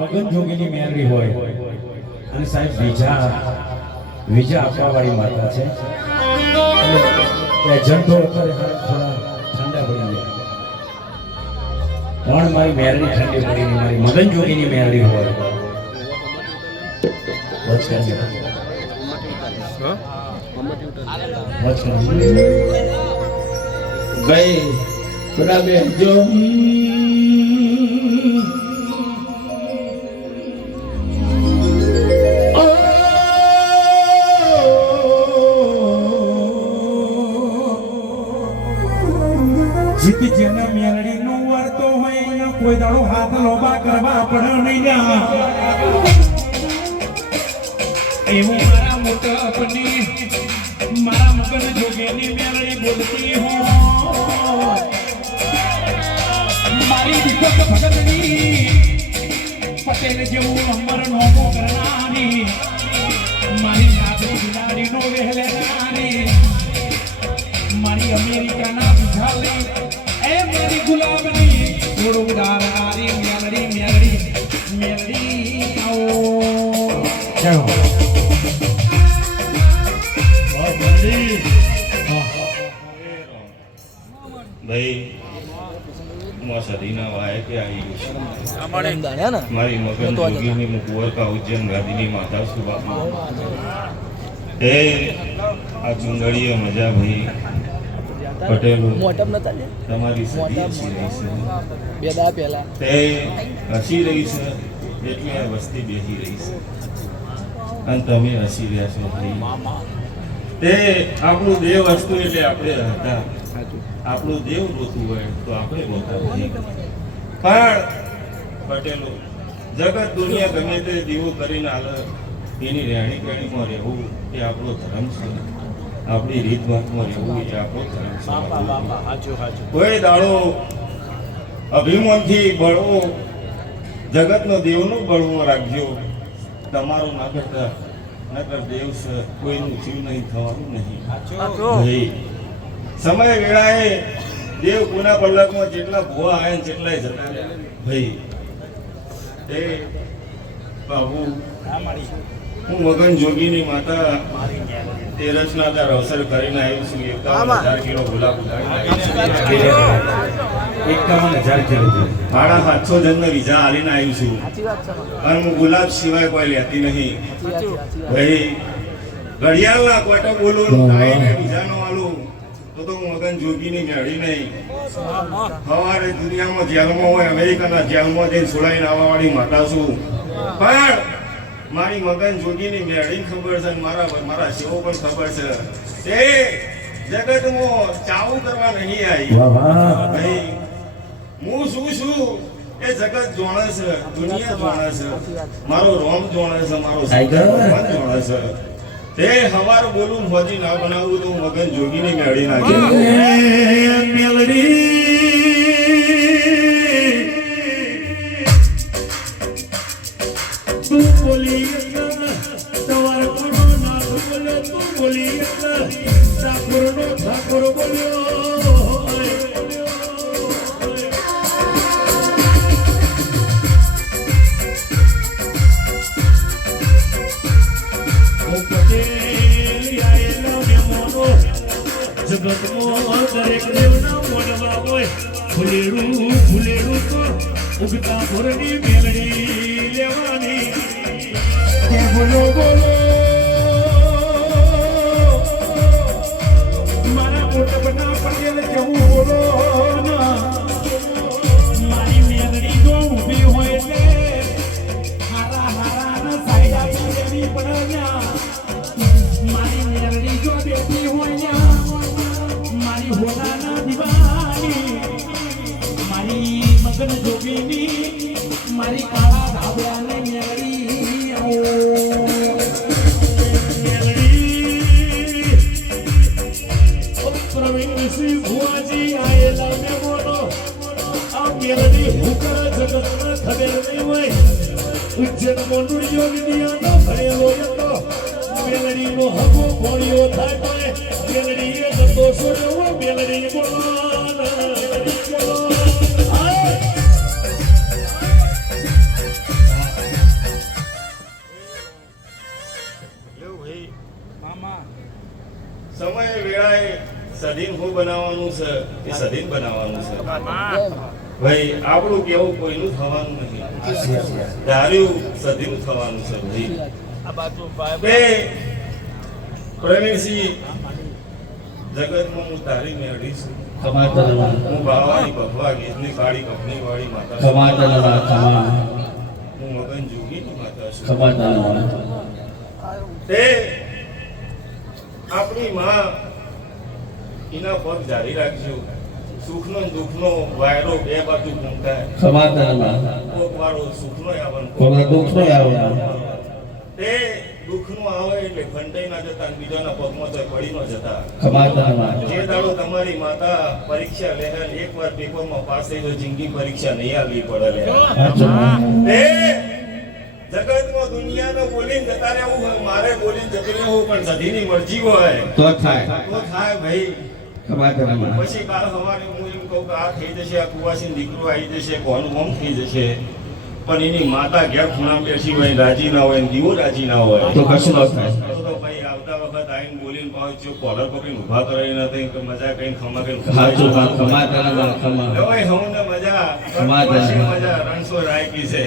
મગન જોગીની મેરડી હોય અને સાહેબ વિજા આપવા વાળી માતા છે એજન્ટો અત્યારે થોડા ઠંડા પડી ગયા પણ મારી મેરડી ઠંડી પડી મારી મગન જોગીની મેરડી હોય ગઈ બરાબર જો જીત જેને મેલડી નો વર્તો હોય એના કોઈ દાડો હાથ લોબા કરવા પડે નહીં એવું મારા મોટા अपनी મારા મગન જોગેની મેલડી બોલતી હો મારી દીકત ભગતની પટેલ જેવું અમર નોમો કરનારી મારી નાગો બિલાડી નો વહેલેનારી મારી અમેરિકાના બિઝાલી એ મારી ગુલાબની થોડું ઉડારનારી મેલડી મેલડી મેલડી આવો જય હો ભાઈ સદીના વાય કે આવી ગયું મારી મગન જોગીની મુકુવરકા ઉજ્જૈન ગાદીની માતા સુબા એ આ ચુંદડીએ મજા ભાઈ પટેલ તમારી સદી હસી રહી છે તે હસી રહી છે એટલે આ વસ્તી બેસી રહી છે અને તમે હસી રહ્યા છો ભાઈ તે આપણું દેવ વસ્તુ એટલે આપણે હતા આપણું દેવ રોતું હોય તો આપણે રોતા નહીં પણ પટેલો જગત દુનિયા ગમે તે દીવો કરીને હાલે એની રહેણી કહેણીમાં રહેવું એ આપણો ધર્મ છે આપણી રીત વાતમાં રહેવું એ આપણો ધર્મ છે કોઈ દાડો અભિમાનથી બળવો જગતનો દેવનો બળવો રાખજો તમારો ના કરતા નકર દેવ છે કોઈનું જીવ નહીં થવાનું નહીં સમય વેળાએ દેવ કોના પલ્લકમાં જેટલા ભૂવા આવ્યા ને જેટલાય જતા રહ્યા ભાઈ એ બાબુ હું મગન જોગીની માતા તેરસના દર અવસર કરીને આવ્યું છું 51,000 કિલો ગુલાબ ઉડાડી 51,000 કિલો 750 જણને વિઝા આલીને આવ્યું છું અને હું ગુલાબ સિવાય કોઈ લેતી નહીં ભાઈ ઘડિયાળના કોટા બોલું ખાઈને વિઝાનો આલું તો હું મગન જોગીની મેળી નહીં સવારે દુનિયામાં જેલમાં હોય અમેરિકાના જેલમાં જઈને છોડાઈને આવવાવાળી માતા છું પણ મારી મગન જોગીની મેળી ખબર છે મારા શિવો પણ ખબર છે એ જગતમાં ચાવું કરવા નહીં આવી ભાઈ હું શું છું એ જગત જોણે છે દુનિયા જોણે છે મારો રોમ જોણે છે મારો ભગવાન જોણે છે તે હવાર બોલું હોજી ના બનાવું તો મગન જોગીની મેળી નાખી મેલડી તું બોલી સવાર કોનો ના બોલે તું બોલી ઠાકોર બોલ્યો જગતમાં દરેક દેવના મોઢવા હોય ફૂલેડું તો ઉગતા ભોરની મેલડી લેવાની બોલો મારા મોટપના પટેલ જવું બોલો મારી મેલડી જો ઊભી હોય એટલે હારા સાઈડા દેવી પડ્યા મારી મેલડી જો બેઠી હોય મારી હોનાના દીવાની મારી મગન જોગીની મારી કાળા ધાબળાને મેલડી પ્રવીણસિંહ ભુવાજી આયેલા ને બોલો આ મેલડી હુકર જગતમાં ખબર નહીં હોય ઉજ્જૈન મોંડુડીઓ વિદ્યાનો ભરેલો હતો મેલડીનો હગો ભોળિયો થાય પણ મેલડીએ જતો છોડ્યો મેલડી બોલો સદીન હું બનાવવાનું છે એ સદીન બનાવવાનું છે ભાઈ આપણું કેવું કોઈનું થવાનું નથી ધાર્યું સદીન થવાનું છે ભાઈ બે પ્રવીણસિંહ જગતમાં હું તારી મેળવી છું હું બાવાની ભગવા ગીતની કાળી કપની વાળી માતા છું. હું મગન જોગીની માતા છું. તે આપણી માં એના પગ જારી રાખજો. સુખનો ને દુઃખનો વાયરો બે બાજુ ફૂંકાય. કોક વાળો સુખનો આવવાનો, તે દુઃખનો આવે એટલે ખંડાઈ ના જતા અને બીજાના પગમાં તો પડી ન જતા. જે દાડો તમારી માતા પરીક્ષા લે એકવાર પેપરમાં પાસ થઈ તો જિંદગી પરીક્ષા નહીં આવવી પડે લે. જગતમાં દુનિયાનો બોલીને જતા રહેવું હોય, મારે બોલીને જતું રહેવું, પણ સધીની મરજી હોય તો થાય ભાઈ. પછી કાલ સવારે હું એમ કહું કે આ થઈ જશે, આ કુવાસી દીકરો આવી જશે, કોનું મોમ થઈ જશે, પણ એની માતા ઘેર ખૂણા બેસી હોય, રાજી ના હોય, દીવો રાજી ના હોય તો કશું ન થાય. તો ભાઈ આવતા વખત આવીને બોલીને પહોંચ્યો, કોલર પકડીને ઊભા કરાવી નથી કે મજા કઈ ખમા કઈ મજા રણસો રાયકી છે.